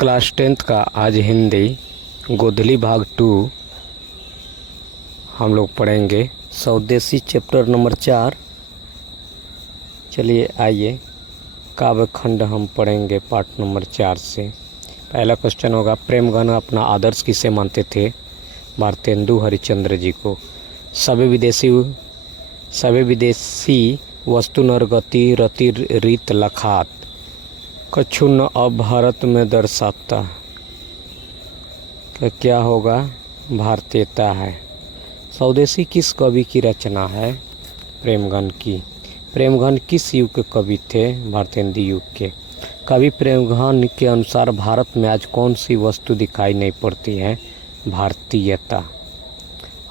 Class 10th का आज हिंदी गोधली भाग 2 हम लोग पढ़ेंगे। स्वदेशी चैप्टर नंबर 4। चलिए आइए काव्य खंड हम पढ़ेंगे पार्ट नंबर 4 से। पहला क्वेश्चन होगा, प्रेमगन अपना आदर्श किसे मानते थे? भारतेंदु हरिश्चंद्र जी को। सभी विदेशी वस्तु नरगति रति रीत लखात कछु न अब भारत में दर्शाता क्या होगा? भारतीयता है। स्वदेशी किस कवि की रचना है? प्रेमगन की। प्रेमगन किस युग के कवि थे? भारतेंदु युग के। कवि प्रेमगन के अनुसार भारत में आज कौन सी वस्तु दिखाई नहीं पड़ती है? भारतीयता।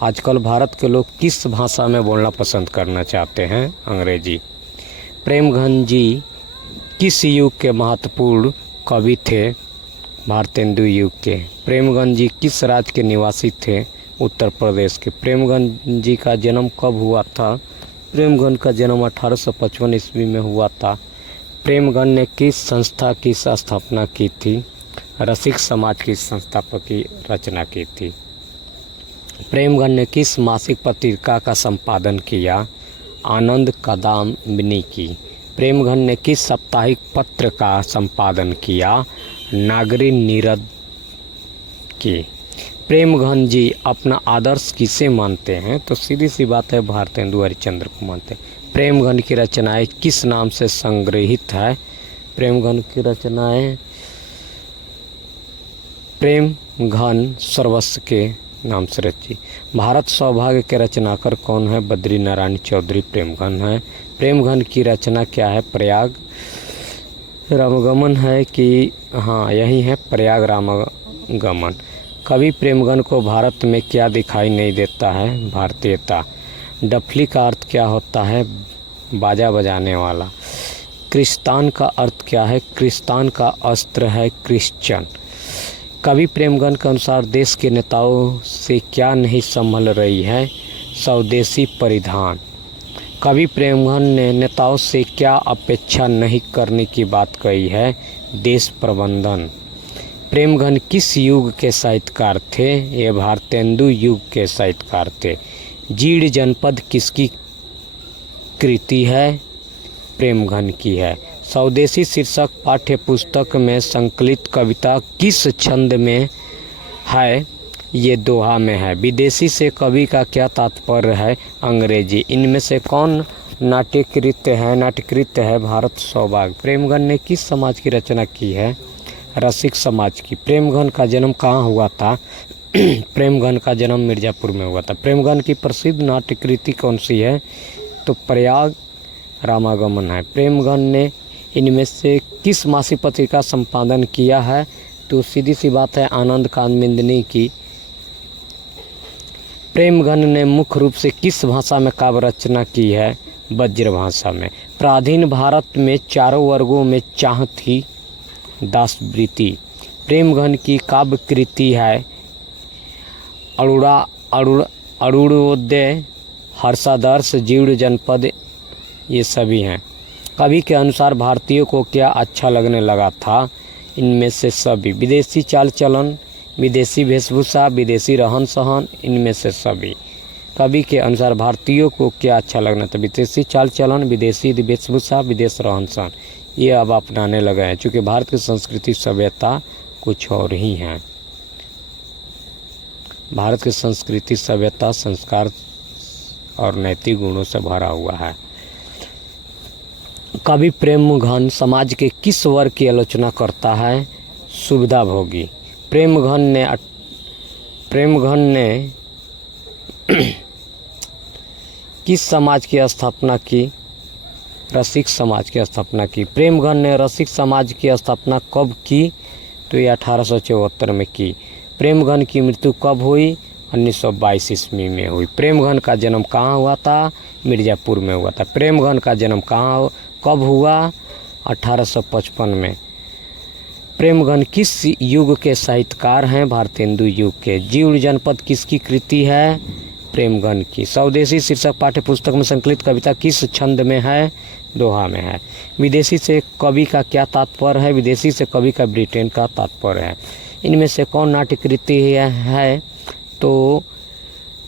आजकल भारत के लोग किस भाषा में बोलना पसंद करना चाहते हैं? अंग्रेजी। प्रेमगन जी किस युग के महत्वपूर्ण कवि थे? भारतेंदु युग के। प्रेमगन जी किस राज्य के निवासी थे? उत्तर प्रदेश के। प्रेमगन जी का जन्म कब हुआ था? प्रेमगन का जन्म 1855 ईस्वी में हुआ था। प्रेमगन ने किस संस्था की स्थापना की थी? रसिक समाज की संस्थापक की रचना की थी। प्रेमगन ने किस मासिक पत्रिका का संपादन किया? आनंद कादम्बिनी की। प्रेमगन ने किस साप्ताहिक पत्र का संपादन किया? नागरी नीरद की। प्रेमगन जी अपना आदर्श किसे मानते हैं? तो सीधी सी बात है, भारतेंदु हरिश्चंद्र को मानते हैं। प्रेमगन की रचनाएं किस नाम से संग्रहित है? प्रेमगन की रचनाएं प्रेमगन सर्वस्व के नाम से रची। भारत सौभाग्य के रचनाकार कौन है? बद्री नारायण चौधरी प्रेमगन है। प्रेमगन की रचना क्या है? प्रयाग रामगमन है कि हाँ यही है, प्रयाग रामगमन। कवि प्रेमगन को भारत में क्या दिखाई नहीं देता है? भारतीयता। डफली का अर्थ क्या होता है? बाजा बजाने वाला। क्रिस्तान का अर्थ क्या है? क्रिस्तान का अस्त्र है क्रिश्चियन। कवि प्रेमगन के अनुसार देश के नेताओं से क्या नहीं संभल रही है? स्वदेशी परिधान। कवि प्रेमगन ने नेताओं से क्या अपेक्षा नहीं करने की बात कही है? देश प्रबंधन। प्रेमगन किस युग के साहित्यकार थे? ये भारतेंदु युग के साहित्यकार थे। जीर्ण जनपद किसकी कृति है? प्रेमगन की है। स्वदेशी शीर्षक पाठ्य पुस्तक में संकलित कविता किस छंद में है? ये दोहा में है। विदेशी से कवि का क्या तात्पर्य है? अंग्रेजी। इनमें से कौन नाट्यकृत्य है? भारत सौभाग्य। प्रेमगन ने किस समाज की रचना की है? रसिक समाज की। प्रेमगन का जन्म कहाँ हुआ था? प्रेमगन का जन्म मिर्जापुर में हुआ था। प्रेमगन की प्रसिद्ध नाट्यकृति कौन सी है? तो प्रयाग रामागमन है। प्रेमगन ने इनमें से किस मासिक पत्रिका संपादन किया है? तो सीधी सी बात है, आनंद कादम्बिनी की। प्रेमगन ने मुख्य रूप से किस भाषा में काव्य रचना की है? ब्रज भाषा में। प्राचीन भारत में चारों वर्गों में चाह थी दासवृत्ति। प्रेमगन की काव्य कृति है अरुणोदय, हर्षादर्श, जीर्ण जनपद, ये सभी हैं। कवि के अनुसार भारतीयों को क्या अच्छा लगने लगा था? इनमें से सभी। विदेशी चाल चलन, विदेशी वेशभूषा, विदेशी रहन सहन, इनमें से सभी। कवि के अनुसार भारतीयों को क्या अच्छा लगना था? विदेशी चाल चलन, विदेशी वेशभूषा, विदेश रहन सहन, ये अब अपनाने लगे हैं, क्योंकि भारत की संस्कृति सभ्यता कुछ और ही है। भारत की संस्कृति सभ्यता संस्कार और नैतिक गुणों से भरा हुआ है। कवि प्रेमगन समाज के किस वर्ग की आलोचना करता है? सुविधाभोगी। प्रेमगन ने किस समाज की स्थापना की? रसिक समाज की स्थापना की। प्रेमगन ने रसिक समाज की स्थापना कब की? तो ये 1874 में की। प्रेमगन की मृत्यु कब हुई? 1922 ईस्वी में हुई। प्रेमगन का जन्म कहाँ हुआ था? मिर्जापुर में हुआ था। प्रेमगन का जन्म कब हुआ? 1855 में। प्रेमगन किस युग के साहित्यकार हैं? भारतेंदु युग के। जीर्ण जनपद किसकी कृति है? प्रेमघन की। स्वदेशी शीर्षक पाठ्य पुस्तक में संकलित कविता किस छंद में है? दोहा में है। विदेशी से कवि का क्या तात्पर्य है? विदेशी से कवि का ब्रिटेन का तात्पर्य है। इनमें से कौन नाट्यकृति है? तो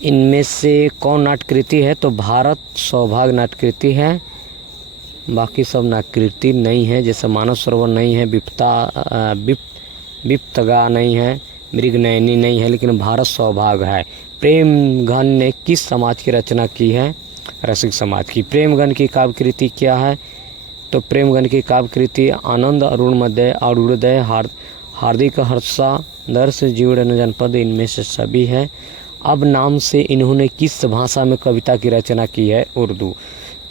इनमें से कौन नाट्यकृति है? तो भारत सौभाग्य नाट्यकृति है। बाकी सब नाट्यकृति नहीं है, जैसे मानस सरोवर नहीं है, विप्तगा नहीं है, मृगनयनी नहीं है, लेकिन भारत सौभाग्य है। प्रेमघन ने किस समाज की रचना की है? रसिक समाज की। प्रेमघन की काव्य कृति क्या है? तो प्रेमघन की काव्य कृति आनंद, अरुणोदय, अरुणोदय, हार्दिक हर्षा, दर्श, जीवड़न जनपद, इनमें से सभी है। अब नाम से इन्होंने किस भाषा में कविता की रचना की है? उर्दू।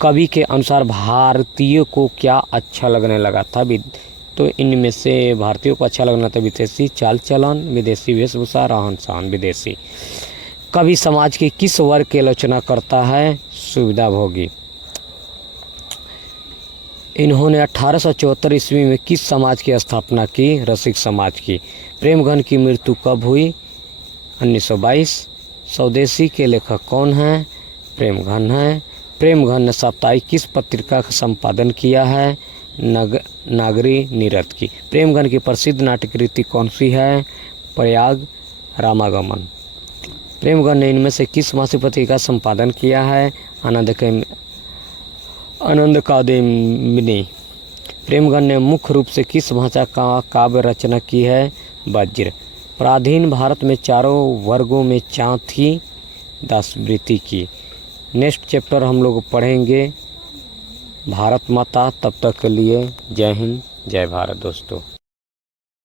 कवि के अनुसार भारतीयों को क्या अच्छा लगने लगा था? तो इनमें से भारतीयों को अच्छा लगना था विदेशी चाल चलन, विदेशी वेशभूषा, रहन सहन विदेशी। कवि समाज की किस वर्ग की आलोचना करता है? सुविधाभोगी। इन्होंने 1874 ईस्वी में किस समाज की स्थापना की? रसिक समाज की। प्रेमघन की मृत्यु कब हुई? 1922। स्वदेशी के लेखक कौन हैं? प्रेमघन हैं। प्रेमघन ने साप्ताहिक किस पत्रिका का संपादन किया है? नागरी नीरद की। प्रेमघन की प्रसिद्ध नाट्यकृति कौन सी है? प्रयाग रामागमन। प्रेमघन ने इनमें से किस मासिक पत्रिका का संपादन किया है? आनंद कादम्बिनी। प्रेमघन ने मुख्य रूप से किस भाषा का काव्य रचना की है? वज्र। पराधीन भारत में चारों वर्गों में चौथी दासवृत्ति की। नेक्स्ट चैप्टर हम लोग पढ़ेंगे भारत माता। तब तक के लिए जय हिंद, जय भारत दोस्तों।